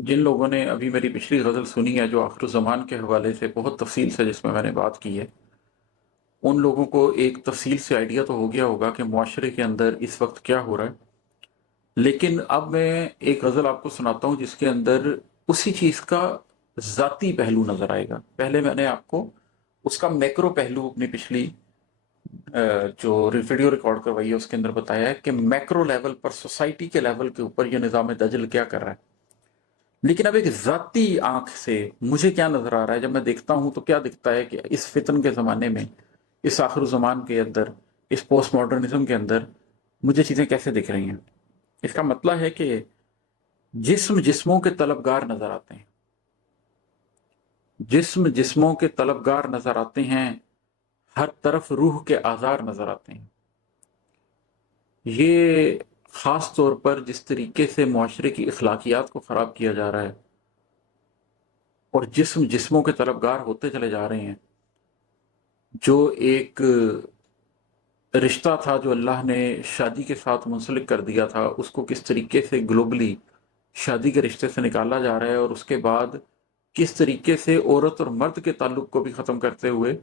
जिन लोगों ने अभी मेरी पिछली गज़ल सुनी है जो आखिरुज़्ज़मान के हवाले से बहुत तफ़सील से जिसमें मैंने बात की है, उन लोगों को एक तफ़सील से आइडिया तो हो गया होगा कि मुआशरे के अंदर इस वक़्त क्या हो रहा है। लेकिन अब मैं एक गज़ल आपको सुनाता हूँ जिसके अंदर उसी चीज़ का ज़ाती पहलू नज़र आएगा। पहले मैंने आपको उसका मैक्रो पहलू अपनी पिछली जो वीडियो रिकॉर्ड करवाई है उसके अंदर बताया है कि मैक्रो लेवल पर सोसाइटी के लेवल के ऊपर ये निज़ाम दजल क्या कर रहा है। लेकिन अब एक ज़ाती आँख से मुझे क्या नज़र आ रहा है, जब मैं देखता हूँ तो क्या दिखता है कि इस फ़ितन के ज़माने में, इस आखिर-उज़्ज़मान के अंदर, इस पोस्ट मॉडर्निज़्म के अंदर मुझे चीज़ें कैसे दिख रही हैं। इसका मतलब है कि जिस्म जिस्मों के तलबगार नज़र आते हैं। जिस्म जिस्मों के तलबगार नज़र आते हैं, हर तरफ रूह के आज़ार नज़र आते हैं। ये ख़ास तौर पर जिस तरीके से मुआशरे की अखलाकियात को ख़राब किया जा रहा है और जिस्म जिस्मों के तलबगार होते चले जा रहे हैं। जो एक रिश्ता था जो अल्लाह ने शादी के साथ मुंसलिक कर दिया था, उसको किस तरीके से ग्लोबली शादी के रिश्ते से निकाला जा रहा है और उसके बाद किस तरीके से औरत और मर्द के ताल्लुक को भी ख़त्म करते हुए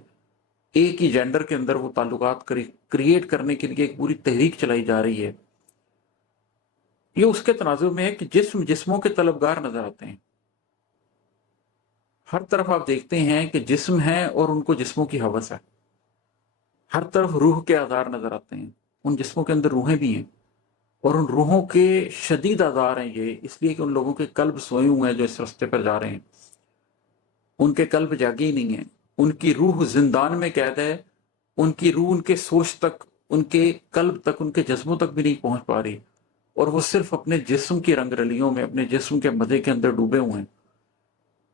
एक ही जेंडर के अंदर वो ताल्लुकात क्रिएट करने के लिए एक पूरी तहरीक चलाई जा रही है। ये उसके तनाज़ुर में है कि जिस्म जिस्मों के तलबगार नज़र आते हैं। हर तरफ आप देखते हैं कि जिस्म है और उनको जिस्मों की हवस है। हर तरफ रूह के आज़ार नज़र आते हैं। उन जिस्मों के अंदर रूहें भी हैं और उन रूहों के शदीद आज़ार हैं ये, इसलिए कि उन लोगों के कल्ब सोए हुए हैं जो इस रास्ते पर जा रहे हैं। उनके कल्ब जागे ही नहीं हैं। उनकी रूह ज़िंदान में कैद है। उनकी रूह उनके सोच तक, उनके कल्ब तक, उनके जज़्बों तक भी नहीं पहुँच पा रही और वो सिर्फ़ अपने जिस्म की रंग-रलियों में, अपने जिस्म के मज़े के अंदर डूबे हुए हैं।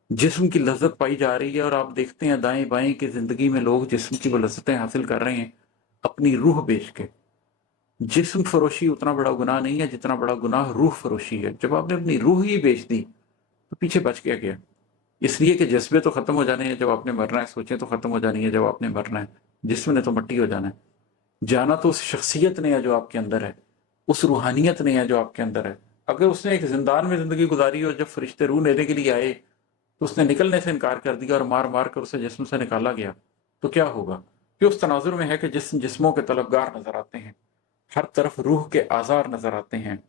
जिस्म की लज़्ज़त पाई जा रही है और आप देखते हैं दाएँ-बाएँ कि ज़िंदगी में लोग जिस्म की वो लज़्ज़तें हासिल कर रहे हैं, अपनी रूह बेच के। जिस्म फ़रोशी उतना बड़ा गुनाह नहीं है जितना बड़ा गुनाह रूह फ़रोशी है। जब आपने अपनी रूह ही बेच दी, तो पीछे बच क्या गया? इसलिए कि जज़्बे तो ख़त्म हो जाने हैं जब आपने मरना है, सोचें तो ख़त्म हो जानी है जब आपने मरना है। जिस्म ने तो मिट्टी हो जाना है। जाना तो उस शख़्सियत ने है जो आपके अंदर है, उस रूहानियत ने है जो आपके अंदर है। अगर उसने एक ज़िंदान में ज़िंदगी गुज़ारी और जब फ़रिश्ते रूह लेने के लिए आए, तो उसने निकलने से इनकार कर दिया और मार-मार कर उसे जिस्म से निकाला गया, तो क्या होगा? ये उस तनाज़ुर में है कि जिस्म जिस्मों के तलबगार नज़र आते हैं। हर तरफ रूह के आज़ार नज़र आते हैं।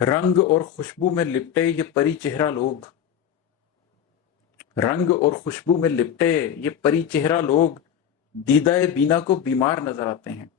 रंग और खुशबू में लिपटे ये परी चेहरा लोग, रंग और खुशबू में लिपटे ये परी चेहरा लोग, दीदाए बीना को बीमार नज़र आते हैं।